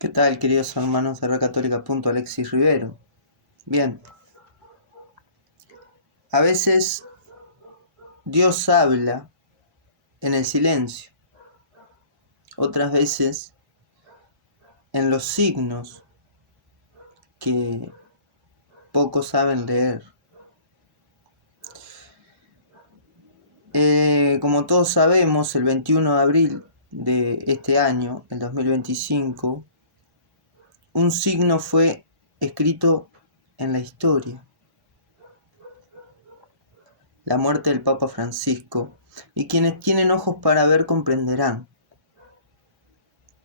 ¿Qué tal, queridos hermanos de Recatólica? Alexis Rivero. Bien, a veces Dios habla en el silencio, otras veces en los signos que pocos saben leer. Como todos sabemos, el 21 de abril de este año, el 2025, un signo fue escrito en la historia: la muerte del Papa Francisco, y quienes tienen ojos para ver comprenderán.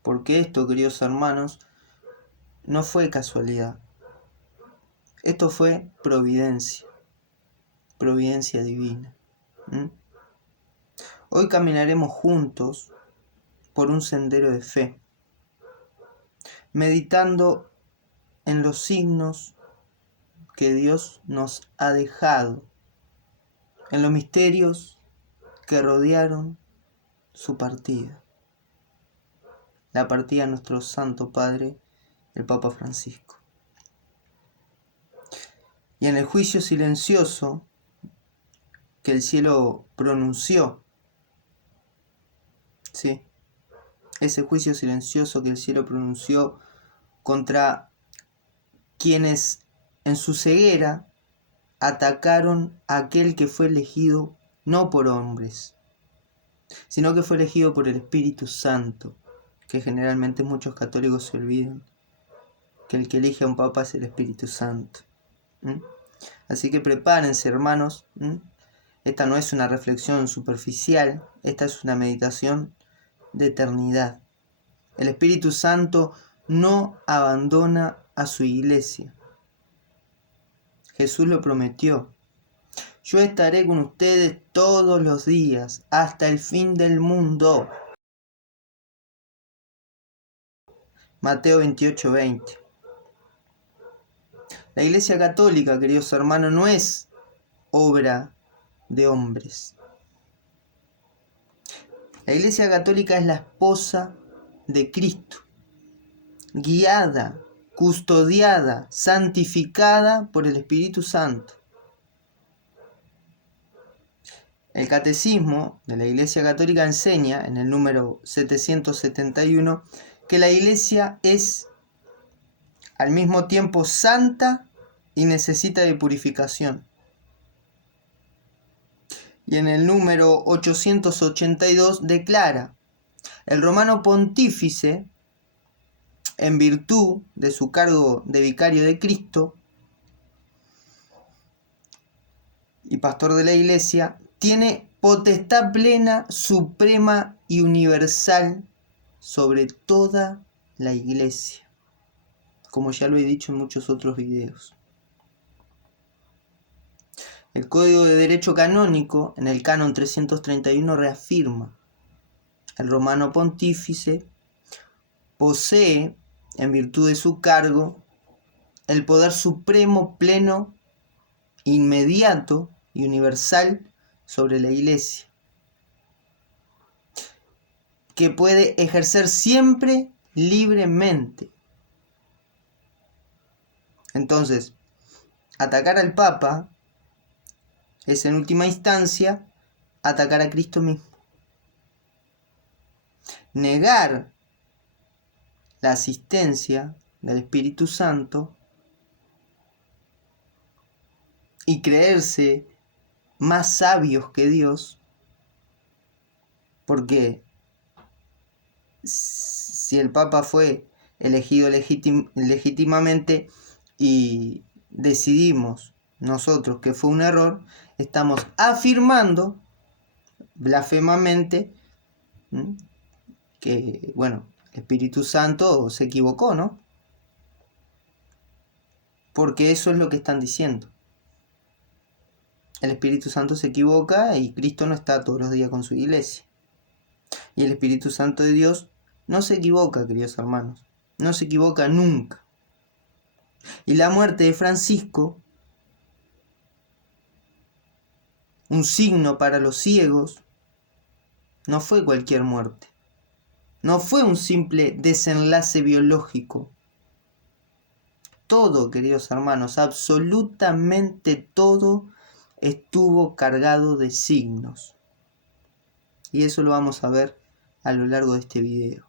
Porque esto, queridos hermanos, no fue casualidad. Esto fue providencia divina. Hoy caminaremos juntos por un sendero de fe, meditando en los signos que Dios nos ha dejado, en los misterios que rodearon su partida, la partida de nuestro Santo Padre, el Papa Francisco. Y en el juicio silencioso que el cielo pronunció, ¿sí? Ese juicio silencioso que el cielo pronunció contra quienes en su ceguera atacaron a aquel que fue elegido no por hombres, sino que fue elegido por el Espíritu Santo, que generalmente muchos católicos se olvidan, que el que elige a un papa es el Espíritu Santo. Así que prepárense, hermanos. Esta no es una reflexión superficial, esta es una meditación de eternidad. El Espíritu Santo no abandona a su iglesia. Jesús lo prometió: yo estaré con ustedes todos los días hasta el fin del mundo. Mateo 28:20. La Iglesia Católica, queridos hermanos, no es obra de hombres. La Iglesia Católica es la esposa de Cristo, guiada, custodiada, santificada por el Espíritu Santo. El Catecismo de la Iglesia Católica enseña, en el número 771, que la Iglesia es al mismo tiempo santa y necesita de purificación. Y en el número 882 declara: el romano pontífice, en virtud de su cargo de vicario de Cristo y pastor de la Iglesia, tiene potestad plena, suprema y universal sobre toda la Iglesia, como ya lo he dicho en muchos otros videos. El Código de Derecho Canónico, en el Canon 331, reafirma: el romano pontífice posee, en virtud de su cargo, el poder supremo, pleno, inmediato y universal sobre la Iglesia, que puede ejercer siempre libremente. Entonces, atacar al Papa es, en última instancia, atacar a Cristo mismo. Negar la asistencia del Espíritu Santo y creerse más sabios que Dios, porque si el Papa fue elegido legítimamente y decidimos nosotros que fue un error, estamos afirmando blasfemamente que, bueno, el Espíritu Santo se equivocó, ¿no? Porque eso es lo que están diciendo. El Espíritu Santo se equivoca y Cristo no está todos los días con su iglesia. Y el Espíritu Santo de Dios no se equivoca, queridos hermanos. No se equivoca nunca. Y la muerte de Francisco, un signo para los ciegos, no fue cualquier muerte. no fue un simple desenlace biológico. Todo, queridos hermanos, absolutamente todo estuvo cargado de signos. Y eso lo vamos a ver a lo largo de este video.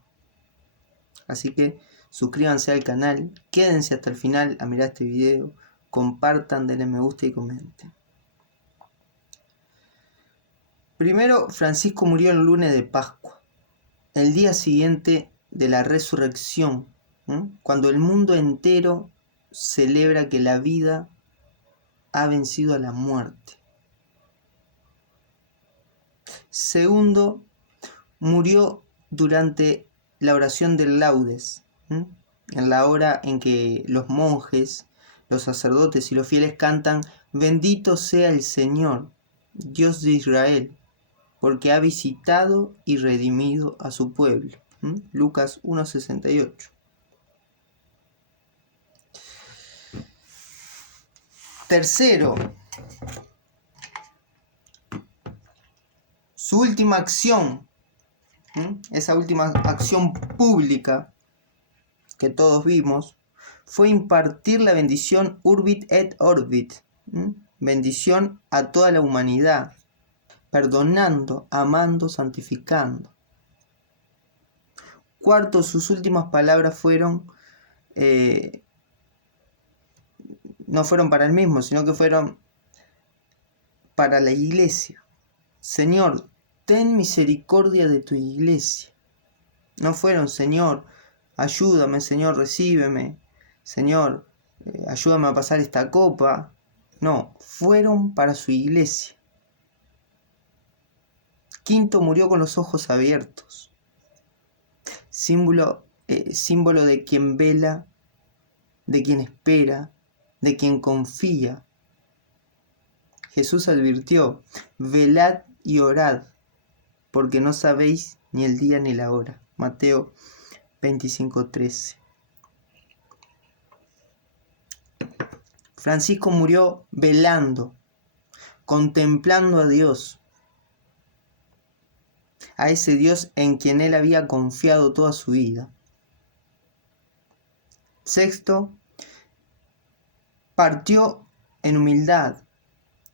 Así que suscríbanse al canal, quédense hasta el final a mirar este video, compartan, denle me gusta y comenten. Primero, Francisco murió el lunes de Pascua, el día siguiente de la resurrección, cuando el mundo entero celebra que la vida ha vencido a la muerte. Segundo, murió durante la oración del Laudes, en la hora en que los monjes, los sacerdotes y los fieles cantan: bendito sea el Señor, Dios de Israel, porque ha visitado y redimido a su pueblo. Lucas 1:68. Tercero, su última acción, esa última acción pública que todos vimos, fue impartir la bendición Urbit et Orbit, bendición a toda la humanidad, perdonando, amando, santificando. Cuarto, sus últimas palabras no fueron para él mismo, sino que fueron para la iglesia. Señor, ten misericordia de tu iglesia. No fueron: Señor, ayúdame, Señor, recíbeme, Señor, ayúdame a pasar esta copa. No, fueron para su iglesia. Quinto, murió con los ojos abiertos. Símbolo de quien vela, de quien espera, de quien confía. Jesús advirtió: velad y orad, porque no sabéis ni el día ni la hora. Mateo 25:13. Francisco murió velando, contemplando a Dios, a ese Dios en quien él había confiado toda su vida. Sexto, partió en humildad,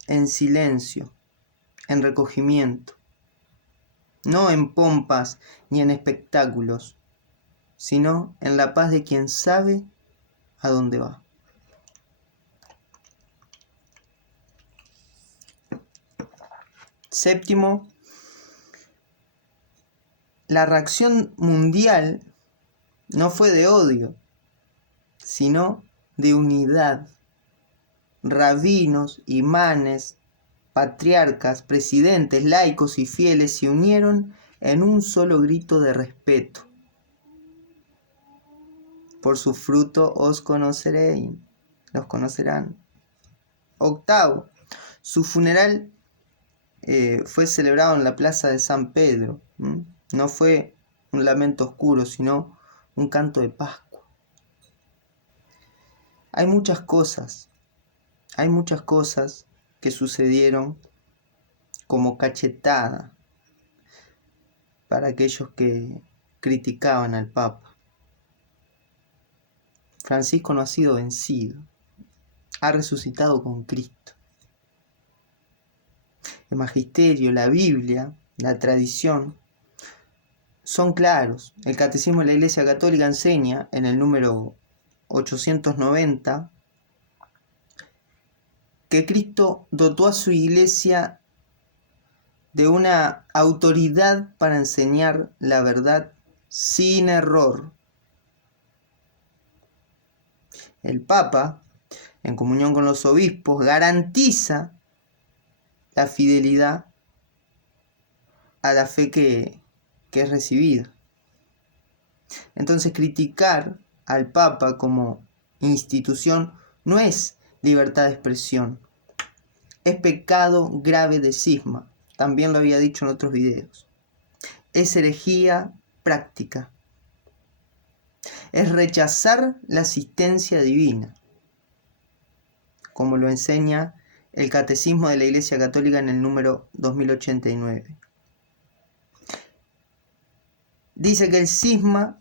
en silencio, en recogimiento, no en pompas ni en espectáculos, sino en la paz de quien sabe a dónde va. Séptimo, la reacción mundial no fue de odio, sino de unidad. Rabinos, imanes, patriarcas, presidentes, laicos y fieles se unieron en un solo grito de respeto. Por su fruto os conoceréis, los conocerán. Octavo, su funeral fue celebrado en la plaza de San Pedro. No fue un lamento oscuro, sino un canto de Pascua. Hay muchas cosas que sucedieron como cachetada para aquellos que criticaban al Papa. Francisco no ha sido vencido, ha resucitado con Cristo. El magisterio, la Biblia, la tradición son claros. El Catecismo de la Iglesia Católica enseña en el número 890 que Cristo dotó a su iglesia de una autoridad para enseñar la verdad sin error. El Papa, en comunión con los obispos, garantiza la fidelidad a la fe que es recibida. Entonces, criticar al Papa como institución no es libertad de expresión, es pecado grave de cisma. También lo había dicho en otros videos. Es herejía práctica. Es rechazar la asistencia divina, como lo enseña el Catecismo de la Iglesia Católica en el número 2089. dice que el cisma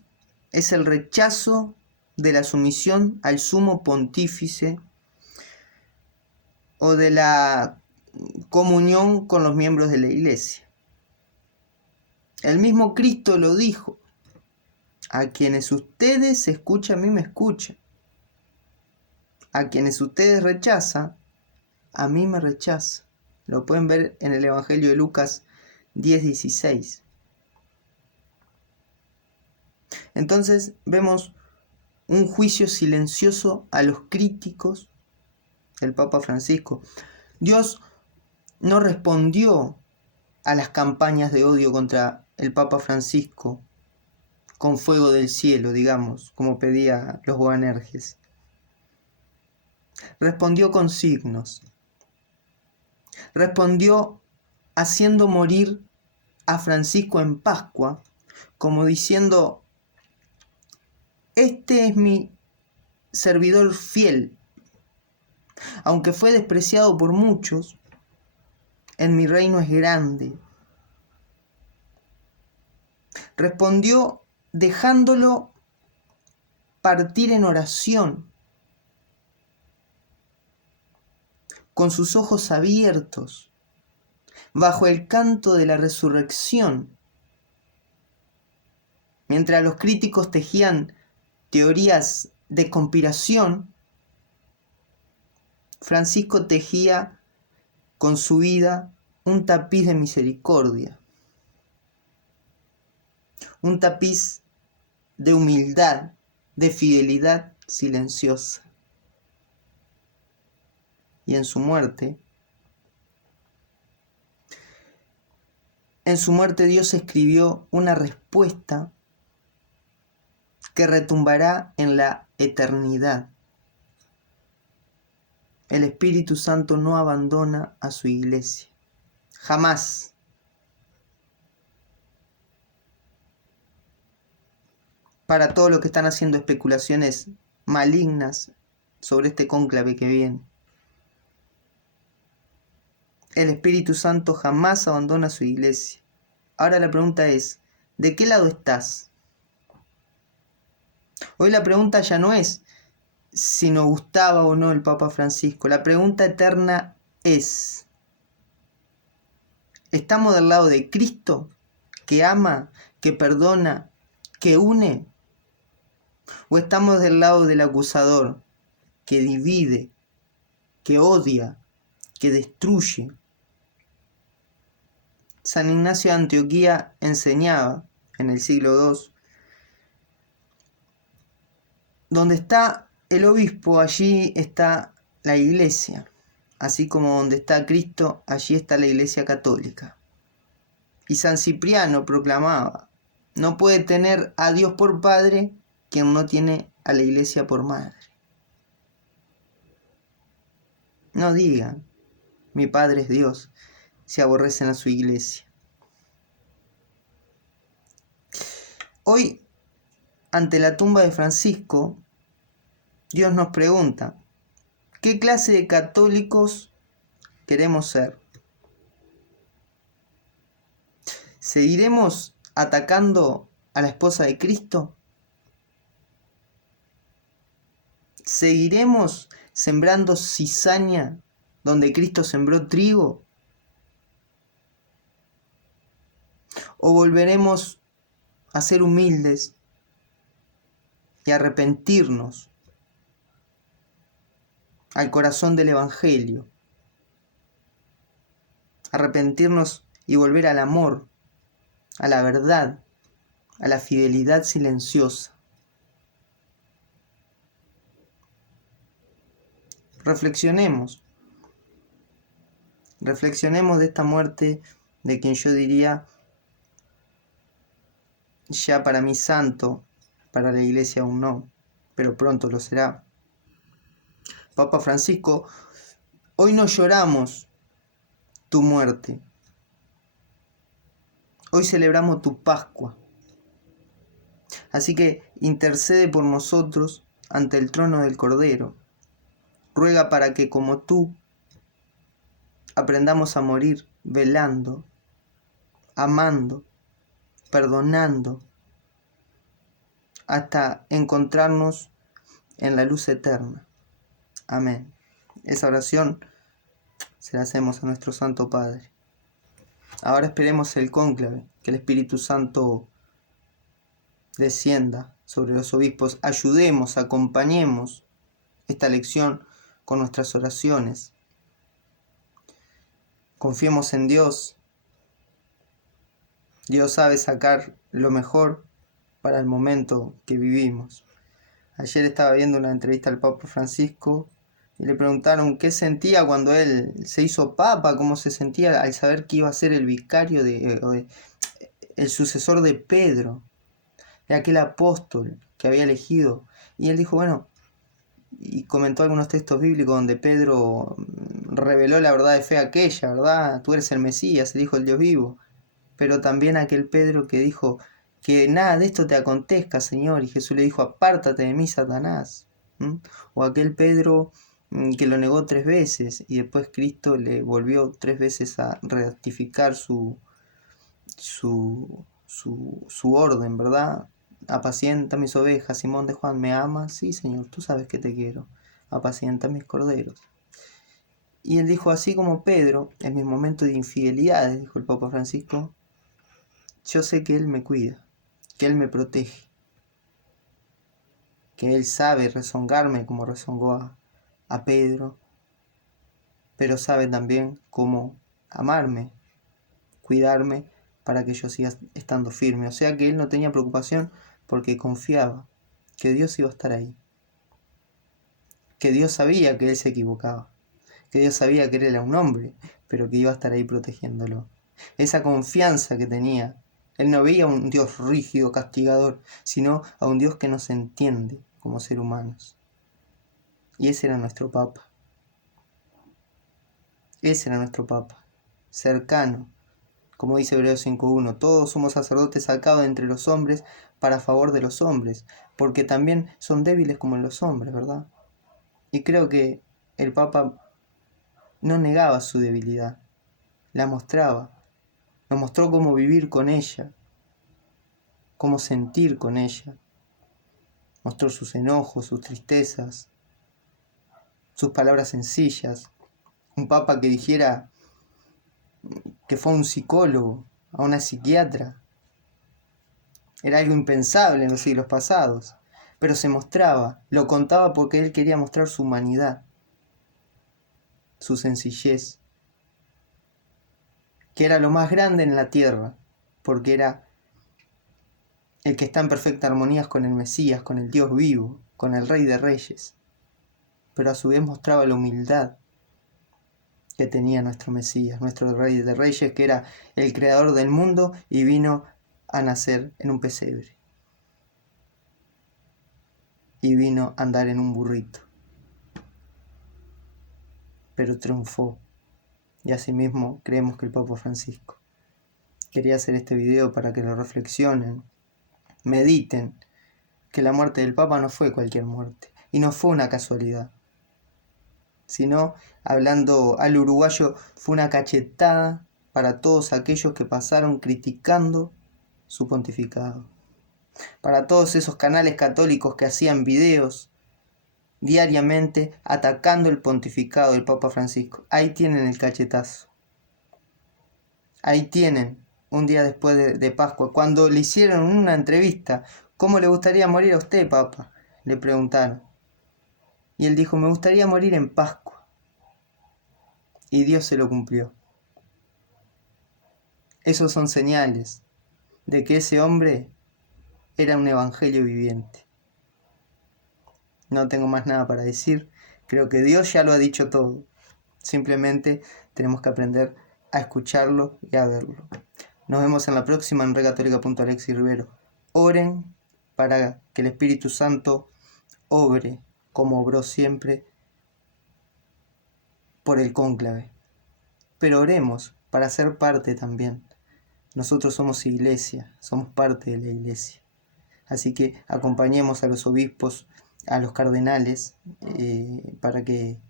es el rechazo de la sumisión al sumo pontífice o de la comunión con los miembros de la iglesia. El mismo Cristo lo dijo: a quienes ustedes escuchan, a mí me escuchan. A quienes ustedes rechazan, a mí me rechazan. Lo pueden ver en el Evangelio de Lucas 10:16. Entonces vemos un juicio silencioso a los críticos del Papa Francisco. Dios no respondió a las campañas de odio contra el Papa Francisco con fuego del cielo, digamos, como pedía los Boanerges. Respondió con signos. Respondió haciendo morir a Francisco en Pascua, como diciendo: este es mi servidor fiel. Aunque fue despreciado por muchos, en mi reino es grande. Respondió dejándolo partir en oración, con sus ojos abiertos, bajo el canto de la resurrección. Mientras los críticos tejían teorías de conspiración, Francisco tejía con su vida un tapiz de misericordia, un tapiz de humildad, de fidelidad silenciosa. Y en su muerte Dios escribió una respuesta que retumbará en la eternidad. El Espíritu Santo no abandona a su iglesia. Jamás. Para todos los que están haciendo especulaciones malignas sobre este cónclave que viene, el Espíritu Santo jamás abandona a su iglesia. Ahora la pregunta es: ¿de qué lado estás? Hoy la pregunta ya no es si nos gustaba o no el Papa Francisco. La pregunta eterna es: ¿estamos del lado de Cristo, que ama, que perdona, que une? ¿O estamos del lado del acusador, que divide, que odia, que destruye? San Ignacio de Antioquía enseñaba en el siglo II: donde está el obispo, allí está la iglesia, así como donde está Cristo, allí está la iglesia católica. Y San Cipriano proclamaba: no puede tener a Dios por padre quien no tiene a la iglesia por madre. No digan mi padre es Dios si aborrecen a su iglesia. Hoy, ante la tumba de Francisco, Dios nos pregunta: ¿qué clase de católicos queremos ser? ¿Seguiremos atacando a la esposa de Cristo? ¿Seguiremos sembrando cizaña donde Cristo sembró trigo? ¿O volveremos a ser humildes y arrepentirnos al corazón del Evangelio? Arrepentirnos y volver al amor, a la verdad, a la fidelidad silenciosa. Reflexionemos de esta muerte de quien yo diría ya para mí santo, para la iglesia aún no, pero pronto lo será. Papa Francisco, hoy no lloramos tu muerte, hoy celebramos tu Pascua. Así que intercede por nosotros ante el trono del Cordero. Ruega para que, como tú, aprendamos a morir velando, amando, perdonando, hasta encontrarnos en la luz eterna. Amén. Esa oración se la hacemos a nuestro Santo Padre. Ahora esperemos el cónclave, que el Espíritu Santo descienda sobre los obispos. Ayudemos, acompañemos esta lección con nuestras oraciones. Confiemos en Dios. Dios sabe sacar lo mejor para el momento que vivimos. Ayer estaba viendo una entrevista al Papa Francisco y le preguntaron qué sentía cuando él se hizo papa, cómo se sentía al saber que iba a ser el vicario el sucesor de Pedro, de aquel apóstol que había elegido. Y él dijo, bueno, y comentó algunos textos bíblicos donde Pedro reveló la verdad de fe aquella, ¿verdad? Tú eres el Mesías, el Hijo del Dios vivo. Pero también aquel Pedro que dijo que nada de esto te acontezca, Señor. Y Jesús le dijo, apártate de mí, Satanás. O aquel Pedro que lo negó 3 veces y después Cristo le volvió 3 veces a rectificar su orden, ¿verdad? Apacienta mis ovejas, Simón de Juan, ¿me amas? Sí, Señor, tú sabes que te quiero. Apacienta mis corderos. Y él dijo, así como Pedro, en mis momentos de infidelidades, dijo el Papa Francisco, yo sé que Él me cuida, que Él me protege, que Él sabe rezongarme como rezongó a Pedro, pero sabe también cómo amarme, cuidarme para que yo siga estando firme. O sea que Él no tenía preocupación porque confiaba que Dios iba a estar ahí, que Dios sabía que Él se equivocaba, que Dios sabía que Él era un hombre, pero que iba a estar ahí protegiéndolo. Esa confianza que tenía. Él no veía a un Dios rígido, castigador, sino a un Dios que nos entiende como seres humanos. Y ese era nuestro Papa. Ese era nuestro Papa. Cercano. Como dice Hebreos 5.1, todos somos sacerdotes sacados de entre los hombres para favor de los hombres, porque también son débiles como los hombres, ¿verdad? Y creo que el Papa no negaba su debilidad, la mostraba. Nos mostró cómo vivir con ella, cómo sentir con ella. Mostró sus enojos, sus tristezas, sus palabras sencillas. Un papa que dijera que fue a un psicólogo, a una psiquiatra. Era algo impensable en los siglos pasados, pero se mostraba, lo contaba porque él quería mostrar su humanidad, su sencillez, que era lo más grande en la tierra, porque era el que está en perfecta armonía con el Mesías, con el Dios vivo, con el Rey de Reyes, pero a su vez mostraba la humildad que tenía nuestro Mesías, nuestro Rey de Reyes, que era el creador del mundo y vino a nacer en un pesebre. Y vino a andar en un burrito. Pero triunfó. Y asimismo creemos que el Papa Francisco. Quería hacer este video para que lo reflexionen, mediten, que la muerte del Papa no fue cualquier muerte. Y no fue una casualidad. Sino, hablando al uruguayo, fue una cachetada para todos aquellos que pasaron criticando su pontificado. Para todos esos canales católicos que hacían videos diariamente atacando el pontificado del Papa Francisco. Ahí tienen el cachetazo. Ahí tienen, un día después de Pascua, cuando le hicieron una entrevista, ¿cómo le gustaría morir a usted, Papa?, le preguntaron. Y él dijo, me gustaría morir en Pascua. Y Dios se lo cumplió. Esos son señales de que ese hombre era un evangelio viviente. No tengo más nada para decir. Creo que Dios ya lo ha dicho todo. Simplemente tenemos que aprender a escucharlo y a verlo. Nos vemos en la próxima en Recatólica.Alexis Rivero. Oren para que el Espíritu Santo obre como obró siempre por el cónclave. Pero oremos para ser parte también. Nosotros somos iglesia, somos parte de la iglesia. Así que acompañemos a los obispos, a los cardenales, para que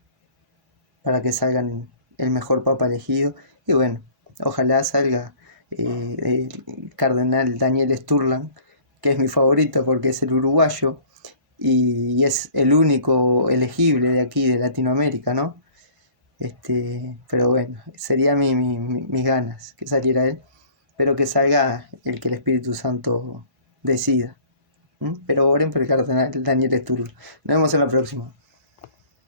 salgan el mejor papa elegido. Y bueno, ojalá salga el cardenal Daniel Sturlan, que es mi favorito porque es el uruguayo y es el único elegible de aquí, de Latinoamérica, ¿no? Pero bueno, sería mis ganas que saliera él, pero que salga el que el Espíritu Santo decida. Pero oren por el cardenal Daniel Sturzo. Nos vemos en la próxima.